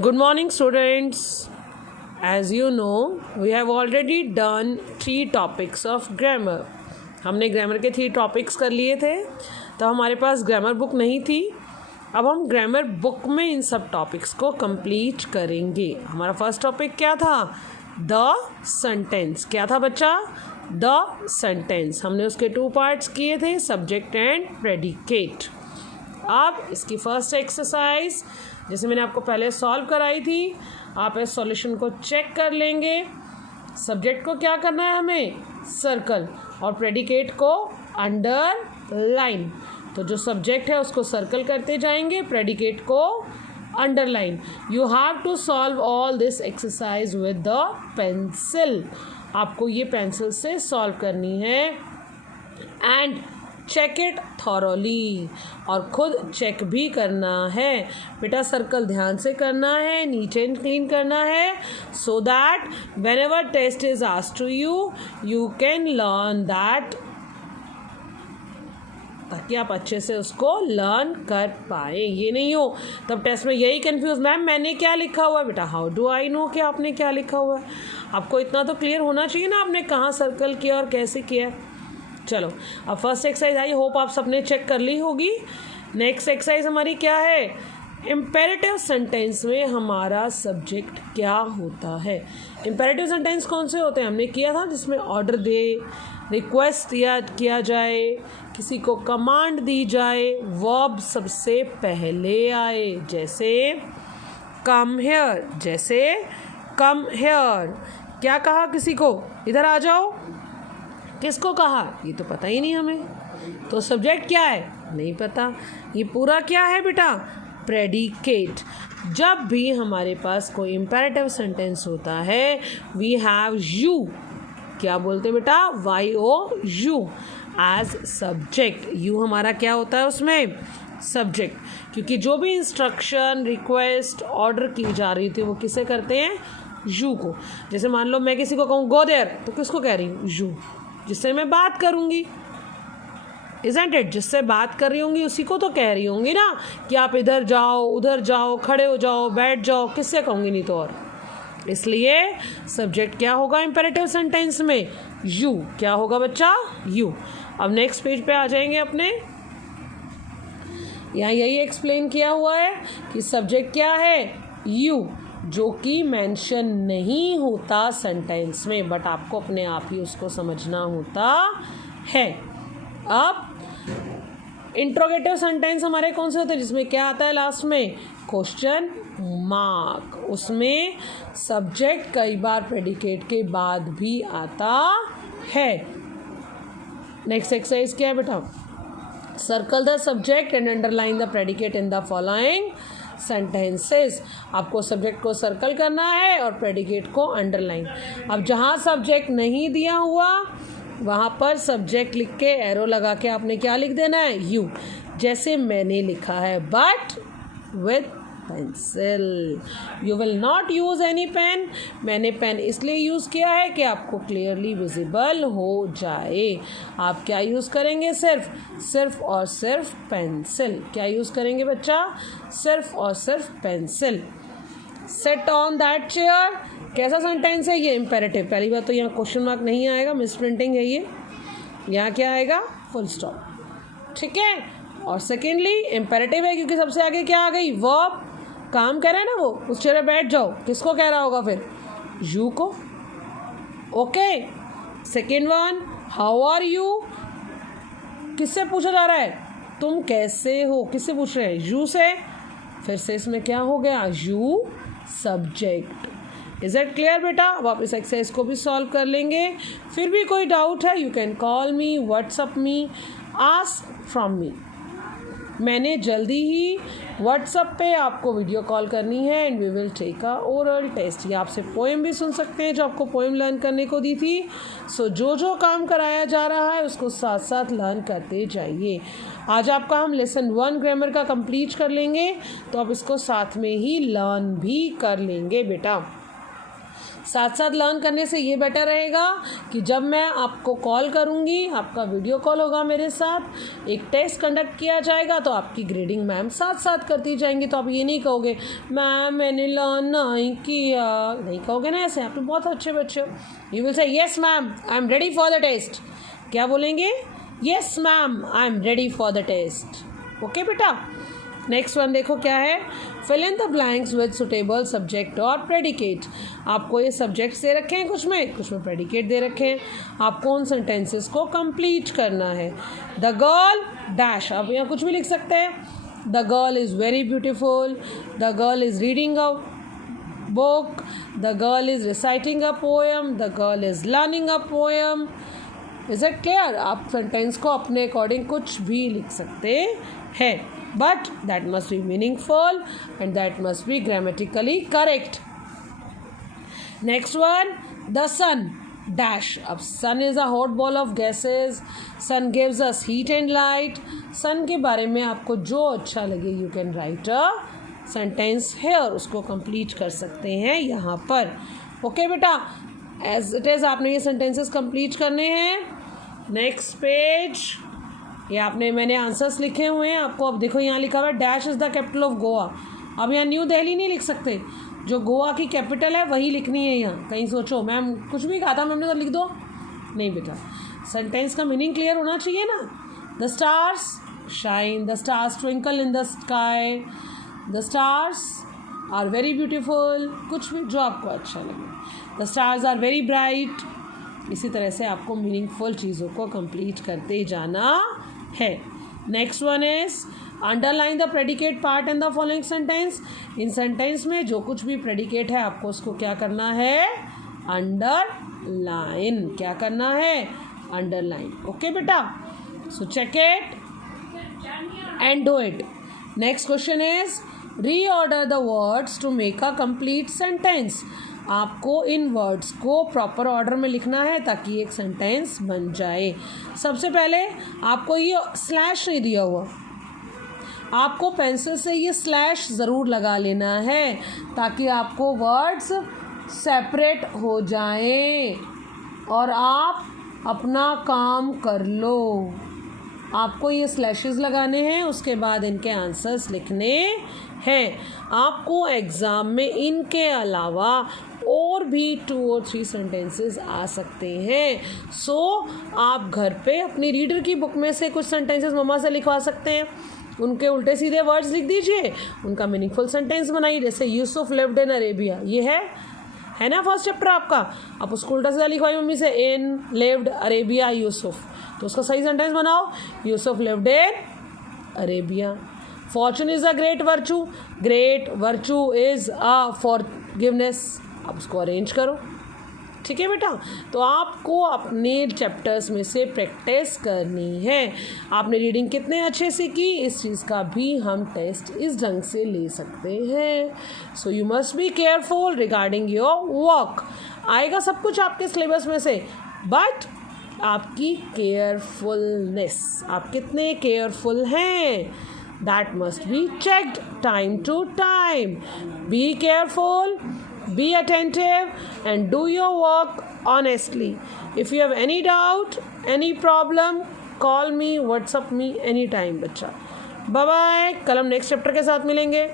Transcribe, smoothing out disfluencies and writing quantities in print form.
Good morning, students. As you know, we have already done 3 topics of grammar. हमने grammar के 3 topics कर लिए थे, तो हमारे पास ग्रामर बुक नहीं थी. अब हम ग्रामर बुक में इन सब टॉपिक्स को कंप्लीट करेंगे. हमारा फर्स्ट टॉपिक क्या था? The sentence. क्या था बच्चा? The sentence. हमने उसके 2 पार्ट्स किए थे, सब्जेक्ट एंड प्रेडिकेट. अब इसकी फर्स्ट एक्सरसाइज जैसे मैंने आपको पहले सॉल्व कराई थी, आप इस सॉल्यूशन को चेक कर लेंगे. सब्जेक्ट को क्या करना है हमें? सर्कल. और प्रेडिकेट को अंडरलाइन. तो जो सब्जेक्ट है उसको सर्कल करते जाएंगे, प्रेडिकेट को underline. You have to solve all this exercise with the pencil. आपको ये पेंसिल से सॉल्व करनी है. And check it thoroughly. और खुद चेक भी करना है. बेटा सर्कल ध्यान से करना है, नीट एंड क्लीन करना है, so that whenever test is asked to you can learn that, ताकि आप अच्छे से उसको लर्न कर पाए. ये नहीं हो तब टेस्ट में यही कंफ्यूज, मैम मैंने क्या लिखा हुआ है. बेटा हाउ डू आई नो कि आपने क्या लिखा हुआ है? आपको इतना तो क्लियर होना चाहिए ना आपने कहाँ सर्कल किया और कैसे किया. चलो अब फर्स्ट एक्सरसाइज आई होप आप सबने चेक कर ली होगी. नेक्स्ट एक्सरसाइज हमारी क्या है? इम्पेरेटिव सेंटेंस में हमारा सब्जेक्ट क्या होता है. इम्पेरेटिव सेंटेंस कौन से होते हैं? हमने किया था जिसमें ऑर्डर दे, रिक्वेस्ट किया जाए, किसी को कमांड दी जाए, वर्ब सबसे पहले आए. जैसे कम हेयर. जैसे कम हेयर. क्या कहा किसी को? इधर आ जाओ. किसको कहा? ये तो पता ही नहीं हमें. तो सब्जेक्ट क्या है? नहीं पता. ये पूरा क्या है बेटा? प्रेडिकेट. जब भी हमारे पास कोई इम्पेरेटिव सेंटेंस होता है, वी हैव यू. क्या बोलते बेटा? YOU as subject. यू हमारा क्या होता है उसमें? सब्जेक्ट. क्योंकि जो भी इंस्ट्रक्शन, रिक्वेस्ट, ऑर्डर की जा रही थी वो किसे करते हैं? यू को. जैसे मान लो मैं किसी को कहूँ गो देयर, तो किसको कह रही हूँ? यू. जिससे मैं बात करूँगी, इज़न्ट इट? जिससे बात कर रही होंगी उसी को तो कह रही होंगी ना कि आप इधर जाओ, उधर जाओ, खड़े हो जाओ, बैठ जाओ. किससे कहूँगी? नहीं तो और. इसलिए सब्जेक्ट क्या होगा इम्पेरेटिव सेंटेंस में? यू. क्या होगा बच्चा? यू. अब नेक्स्ट पेज पे आ जाएंगे अपने. यहाँ यही एक्सप्लेन किया हुआ है कि सब्जेक्ट क्या है? यू, जो कि मेंशन नहीं होता सेंटेंस में, बट आपको अपने आप ही उसको समझना होता है. अब इंट्रोगेटिव सेंटेंस हमारे कौन से होते हैं? जिसमें क्या आता है लास्ट में? Question mark. उसमें सब्जेक्ट कई बार प्रेडिकेट के बाद भी आता है. नेक्स्ट एक्सरसाइज क्या है बेटा? Circle the subject and underline the predicate in the following sentences. आपको सब्जेक्ट को सर्कल करना है और प्रेडिकेट को अंडरलाइन. अब जहाँ सब्जेक्ट नहीं दिया हुआ वहाँ पर सब्जेक्ट लिख के एरो लगा के आपने क्या लिख देना है? यू. जैसे मैंने लिखा है, but with pencil. You will not use any pen. मैंने पेन इसलिए यूज़ किया है कि आपको क्लियरली विजिबल हो जाए. आप क्या यूज़ करेंगे? सिर्फ और सिर्फ पेंसिल. क्या यूज़ करेंगे बच्चा? सिर्फ और सिर्फ pencil. Set on that chair. कैसा सेंटेंस है ये? इम्पेरेटिव. पहली बात तो यहाँ क्वेश्चन मार्क नहीं आएगा, मिस प्रिंटिंग है ये. यहाँ क्या आएगा? Full stop. ठीक है. और सेकेंडली इम्पेरेटिव है क्योंकि सबसे आगे क्या आ गई? वर्ब. काम कर रहा है ना वो, उस चेयर पे बैठ जाओ. किसको कह रहा होगा फिर? यू को. Okay. Second one, how are you. किससे पूछा जा रहा है? तुम कैसे हो. किससे पूछ रहे हैं? यू से. फिर से इसमें क्या हो गया? You subject. Is it clear बेटा? अब आप इस एक्सरसाइज को भी सॉल्व कर लेंगे. फिर भी कोई डाउट है, you can call me, WhatsApp me, ask from me. मैंने जल्दी ही व्हाट्सअप पे आपको वीडियो कॉल करनी है and we will take a oral test. ये आपसे पोएम भी सुन सकते हैं जो आपको पोएम लर्न करने को दी थी. सो जो काम कराया जा रहा है उसको साथ साथ लर्न करते जाइए. आज आपका हम लेसन 1 ग्रामर का कंप्लीट कर लेंगे, तो आप इसको साथ में ही लर्न भी कर लेंगे बेटा. साथ साथ लर्न करने से ये बेटर रहेगा कि जब मैं आपको कॉल करूँगी, आपका वीडियो कॉल होगा मेरे साथ, एक टेस्ट कंडक्ट किया जाएगा, तो आपकी ग्रेडिंग मैम साथ साथ करती जाएंगी। तो आप ये नहीं कहोगे मैम मैंने लर्न नहीं किया, नहीं कहोगे ना ऐसे, आप तो बहुत अच्छे बच्चे हो। You will say yes ma'am I am ready for the test. क्या बोलेंगे? Yes ma'am I am ready for the test. Okay बेटा। नेक्स्ट वन देखो क्या है, fill in the blanks with suitable subject और प्रेडिकेट। आपको ये सब्जेक्ट्स दे रखे हैं, कुछ में प्रेडिकेट दे रखे हैं। आपको उन सेंटेंसेस को कंप्लीट करना है। द गर्ल डैश, आप यहाँ कुछ भी लिख सकते हैं। The girl is very beautiful, the girl is reading a book, the girl is reciting a poem, the girl is learning a poem. Is it clear? आप सेंटेंस को अपने अकॉर्डिंग कुछ भी लिख सकते हैं, but that must be meaningful and that must be grammatically correct. Next one, the sun dash. अब sun is a hot ball of gases. Sun gives us heat and light. sun के बारे में आपको जो अच्छा लगे you can write a sentence here, उसको complete कर सकते हैं यहाँ पर। ओके बेटा, as it is आपने ये sentences complete करने हैं। नेक्स्ट पेज, ये आपने मैंने आंसर्स लिखे हुए हैं आपको। अब देखो यहाँ लिखा हुआ है dash is the capital of Goa. अब यहाँ न्यू दिल्ली नहीं लिख सकते, जो गोवा की कैपिटल है वही लिखनी है यहाँ। कहीं सोचो मैम कुछ भी कहा था मैम ने तो लिख दो, नहीं बेटा, सेंटेंस का मीनिंग क्लियर होना चाहिए ना। The stars shine, the stars twinkle in the sky, the stars are very beautiful, कुछ भी जो आपको अच्छा लगे। The stars are very bright. इसी तरह से आपको मीनिंगफुल चीज़ों को कंप्लीट करते जाना है। Next one is underline the predicate part in the following sentence. In sentence में जो कुछ भी प्रेडिकेट है आपको उसको क्या करना है? अंडरलाइन। क्या करना है? अंडरलाइन। ओके बेटा, so check it and do it. Next question is reorder the words to make a complete sentence. आपको इन वर्ड्स को प्रॉपर ऑर्डर में लिखना है ताकि एक सेंटेंस बन जाए। सबसे पहले आपको ये स्लैश नहीं दिया हुआ, आपको पेंसिल से ये स्लैश ज़रूर लगा लेना है ताकि आपको वर्ड्स सेपरेट हो जाएं और आप अपना काम कर लो। आपको ये स्लैशेस लगाने हैं, उसके बाद इनके आंसर्स लिखने हैं। आपको एग्ज़ाम में इनके अलावा और भी 2 और 3 सेंटेंसेस आ सकते हैं। सो आप घर पे अपनी रीडर की बुक में से कुछ सेंटेंसेस मम्मा से लिखवा सकते हैं, उनके उल्टे सीधे वर्ड्स लिख दीजिए, उनका मीनिंगफुल सेंटेंस बनाइए। जैसे यूसुफ लिव्ड इन अरेबिया, ये है ना फर्स्ट चैप्टर आपका। आप उसको उल्टा सीधा लिखवाइए मम्मी से, इन लिव्ड अरेबिया यूसुफ, तो उसका सही सेंटेंस बनाओ, Yusuf lived in Arabia. Fortune is a great virtue, great virtue is a forgiveness. आप उसको अरेंज करो, ठीक है बेटा। तो आपको अपने चैप्टर्स में से प्रैक्टिस करनी है। आपने रीडिंग कितने अच्छे से की, इस चीज़ का भी हम टेस्ट इस ढंग से ले सकते हैं। So you must be careful regarding your work. आएगा सब कुछ आपके सिलेबस में से, बट आपकी केयरफुलनेस, आप कितने केयरफुल हैं, that must be checked time to time. Be careful, be attentive and do your work honestly. If you have any doubt, any problem, call me, WhatsApp me anytime बच्चा। Bye bye, कल हम next chapter के साथ मिलेंगे।